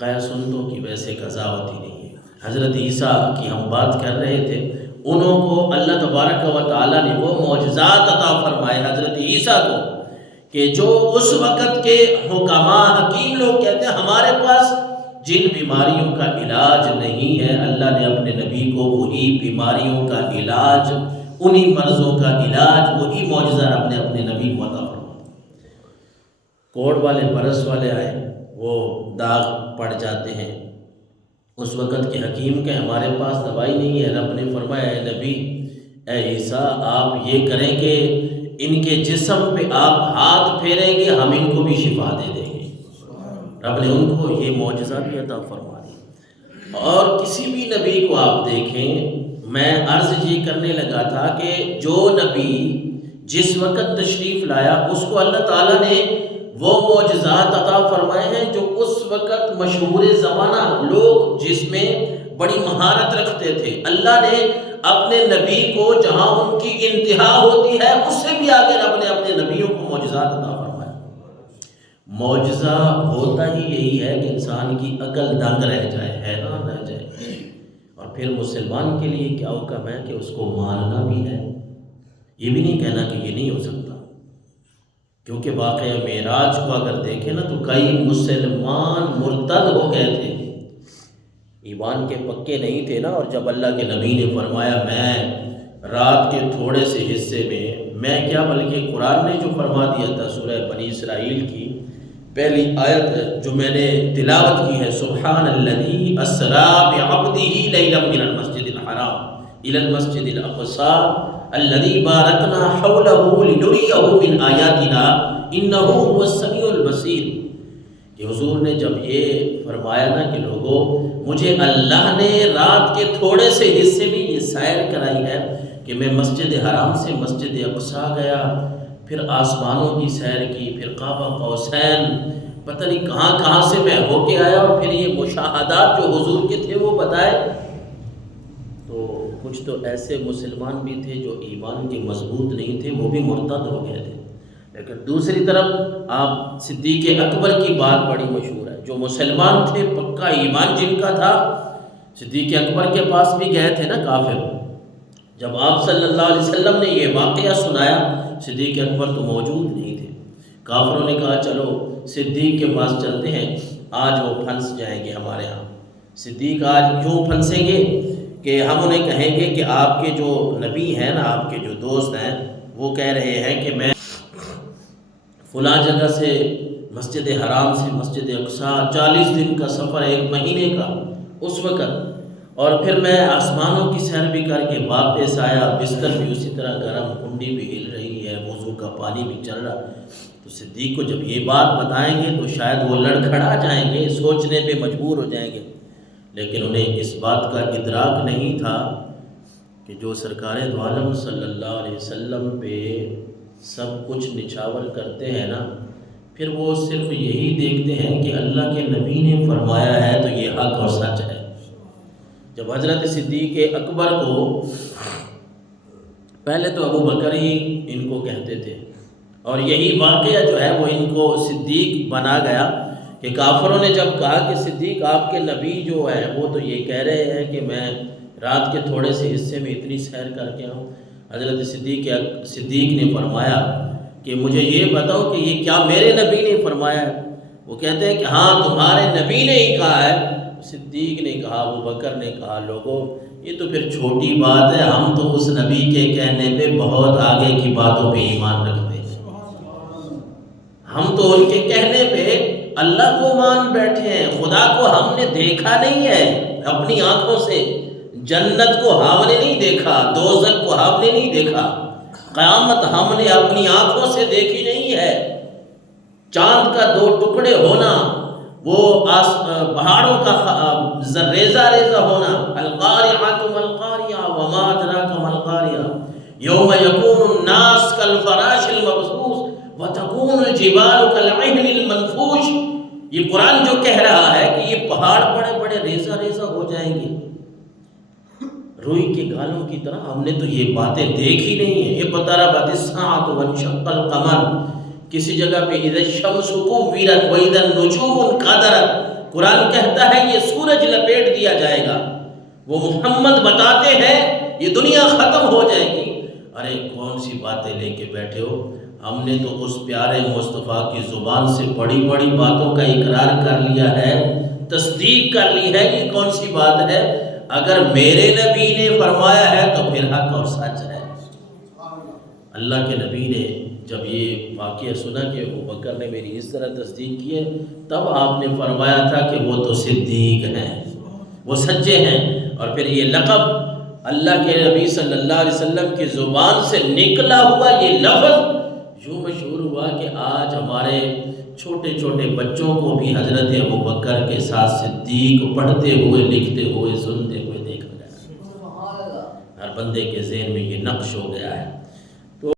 سنتوں کی ویسے قضا ہوتی نہیں ہے۔ حضرت عیسیٰ کی ہم بات کر رہے تھے، انہوں کو اللہ تبارک و تعالیٰ نے وہ معجزات عطا فرمائے حضرت عیسیٰ کو کہ جو اس وقت کے حکماء حکیم لوگ کہتے ہیں ہمارے پاس جن بیماریوں کا علاج نہیں ہے، اللہ نے اپنے نبی کو وہی بیماریوں کا علاج، انہی مرضوں کا علاج، وہی معجزہ اپنے نبی کو عطا فرمایا۔ کوڑ والے برس والے آئے، وہ داغ پڑ جاتے ہیں، اس وقت کے حکیم کہ ہمارے پاس دوائی نہیں ہے، رب نے فرمایا اے نبی، اے عیسیٰ آپ یہ کریں کہ ان کے جسم پہ آپ ہاتھ پھیریں گے، ہم ان کو بھی شفا دے دیں گے۔ رب نے ان کو یہ معجزہ بھی عطا فرما دی۔ اور کسی بھی نبی کو آپ دیکھیں، میں عرض یہ کرنے لگا تھا کہ جو نبی جس وقت تشریف لایا اس کو اللہ تعالیٰ نے وہ معجزات عطا فرمائے ہیں جو اس وقت مشہور زمانہ لوگ جس میں بڑی مہارت رکھتے تھے۔ اللہ نے اپنے نبی کو جہاں ان کی انتہا ہوتی ہے اس سے بھی آگے رب نے اپنے نبیوں کو معجزات عطا فرمائے۔ معجزہ ہوتا ہی یہی ہے کہ انسان کی عقل دنگ رہ جائے، حیران رہ جائے، اور پھر مسلمان کے لیے کیا حکم ہے کہ اس کو ماننا بھی ہے، یہ بھی نہیں کہنا کہ یہ نہیں ہو سکتا۔ کیونکہ واقعہ معراج کو اگر دیکھیں نا تو کئی مسلمان مرتد ہو گئے تھے، ایمان کے پکے نہیں تھے نا، اور جب اللہ کے نبی نے فرمایا میں رات کے تھوڑے سے حصے میں کیا بلکہ قرآن نے جو فرما دیا تھا سورہ بنی اسرائیل کی پہلی آیت جو میں نے تلاوت کی ہے، سبحان الذی اسری بعبدہ لیلا من المسجد الحرام الی المسجد الاقصی الذی بارکنا حولہ لنریہ من آیاتنا انہ هو السمیع البصیر، کہ حضور نے جب یہ فرمایا نا کہ لوگوں مجھے اللہ نے رات کے تھوڑے سے حصے میں یہ سیر کرائی ہے کہ میں مسجد حرام سے مسجد اقصی گیا، پھر آسمانوں کی سیر کی، پھر قاب قوسین، پتہ نہیں کہاں کہاں سے میں ہو کے آیا، اور پھر یہ مشاہدات جو حضور کے تھے وہ بتائے۔ تو کچھ تو ایسے مسلمان بھی تھے جو ایمان کے مضبوط نہیں تھے، وہ بھی مرتد ہو گئے تھے۔ لیکن دوسری طرف آپ صدیق اکبر کی بات بڑی مشہور ہے، جو مسلمان تھے، پکا ایمان جن کا تھا، صدیق اکبر کے پاس بھی گئے تھے نا کافر۔ جب آپ صلی اللہ علیہ وسلم نے یہ واقعہ سنایا، صدیق اکبر تو موجود نہیں تھے، کافروں نے کہا چلو صدیق کے پاس چلتے ہیں، آج وہ پھنس جائیں گے ہمارے ہاں۔ صدیق آج کیوں پھنسیں گے کہ ہم انہیں کہیں گے کہ آپ کے جو نبی ہیں نا، آپ کے جو دوست ہیں، وہ کہہ رہے ہیں کہ میں فلاں جگہ سے مسجد حرام سے مسجد اقصی 40 دن کا سفر، 1 مہینے کا اس وقت، اور پھر میں آسمانوں کی سیر بھی کر کے واپس آیا، بستر بھی اسی طرح گرم، کنڈی بھی ہل رہی ہے، وضو کا پانی بھی چل رہا۔ تو صدیق کو جب یہ بات بتائیں گے تو شاید وہ لڑکھڑا جائیں گے، سوچنے پہ مجبور ہو جائیں گے، لیکن انہیں اس بات کا ادراک نہیں تھا کہ جو سرکار دو عالم صلی اللہ علیہ وسلم پہ سب کچھ نچھاور کرتے ہیں نا، پھر وہ صرف یہی دیکھتے ہیں کہ اللہ کے نبی نے فرمایا ہے تو یہ حق اور سچ ہے۔ جب حضرت صدیق اکبر کو پہلے تو ابو بکر ہی ان کو کہتے تھے، اور یہی واقعہ جو ہے وہ ان کو صدیق بنا گیا کہ کافروں نے جب کہا کہ صدیق آپ کے نبی جو ہے وہ تو یہ کہہ رہے ہیں کہ میں رات کے تھوڑے سے حصے میں اتنی سیر کر کے آؤں، حضرت صدیق نے فرمایا کہ مجھے یہ بتاؤ کہ یہ کیا میرے نبی نے فرمایا ہے؟ وہ کہتے ہیں کہ ہاں تمہارے نبی نے ہی کہا ہے۔ صدیق نے کہا، ابو بکر نے کہا، لوگوں یہ تو پھر چھوٹی بات ہے، ہم تو اس نبی کے کہنے پہ بہت آگے کی باتوں پہ ایمان رکھتے ہیں، ہم تو ان کے کہنے پہ اللہ کو مان بیٹھے ہیں، خدا کو ہم نے دیکھا نہیں ہے اپنی آنکھوں سے، جنت کو ہم نے نہیں دیکھا، دوزخ کو ہم نے نہیں دیکھا، قیامت ہم نے اپنی آنکھوں سے دیکھی نہیں ہے، چاند کا 2 ٹکڑے ہونا، وہ پہاڑوں کا ریزہ ریزہ ہونا، القارعۃ ما القاریہ وما ادراک ما القاریہ یوم یکون الناس کالفراش المبثوث وتکون الجبال کالعہن المنفوش، یہ قرآن جو کہہ رہا ہے کہ یہ پہاڑ بڑے بڑے ریزہ ریزہ ہو جائیں گے روئی کے گالوں کی طرح، ہم نے تو یہ باتیں دیکھی نہیں ہیں۔ اقتربت الساعۃ وانشق القمر، کسی جگہ پہ اذا الشمس کورت واذا النجوم انکدرت، قرآن کہتا ہے یہ سورج لپیٹ دیا جائے گا، وہ محمد بتاتے ہیں یہ دنیا ختم ہو جائے گی۔ ارے کون سی باتیں لے کے بیٹھے ہو؟ ہم نے تو اس پیارے مصطفیٰ کی زبان سے بڑی بڑی باتوں کا اقرار کر لیا ہے، تصدیق کر لی ہے، یہ کون سی بات ہے؟ اگر میرے نبی نے فرمایا ہے تو پھر حق اور سچ ہے۔ اللہ کے نبی نے جب یہ واقعہ سنا کہ ابوبکر نے میری اس طرح تصدیق کی ہے، تب آپ نے فرمایا تھا کہ وہ تو صدیق ہیں، وہ سچے ہیں۔ اور پھر یہ لقب اللہ کے نبی صلی اللہ علیہ وسلم کی زبان سے نکلا ہوا یہ لفظ یوں مشہور ہوا کہ آج ہمارے چھوٹے چھوٹے بچوں کو بھی حضرت ابوبکر کے ساتھ صدیق پڑھتے ہوئے، لکھتے ہوئے، سنتے ہوئے دیکھا گیا۔ ہر بندے کے ذہن میں یہ نقش ہو گیا ہے۔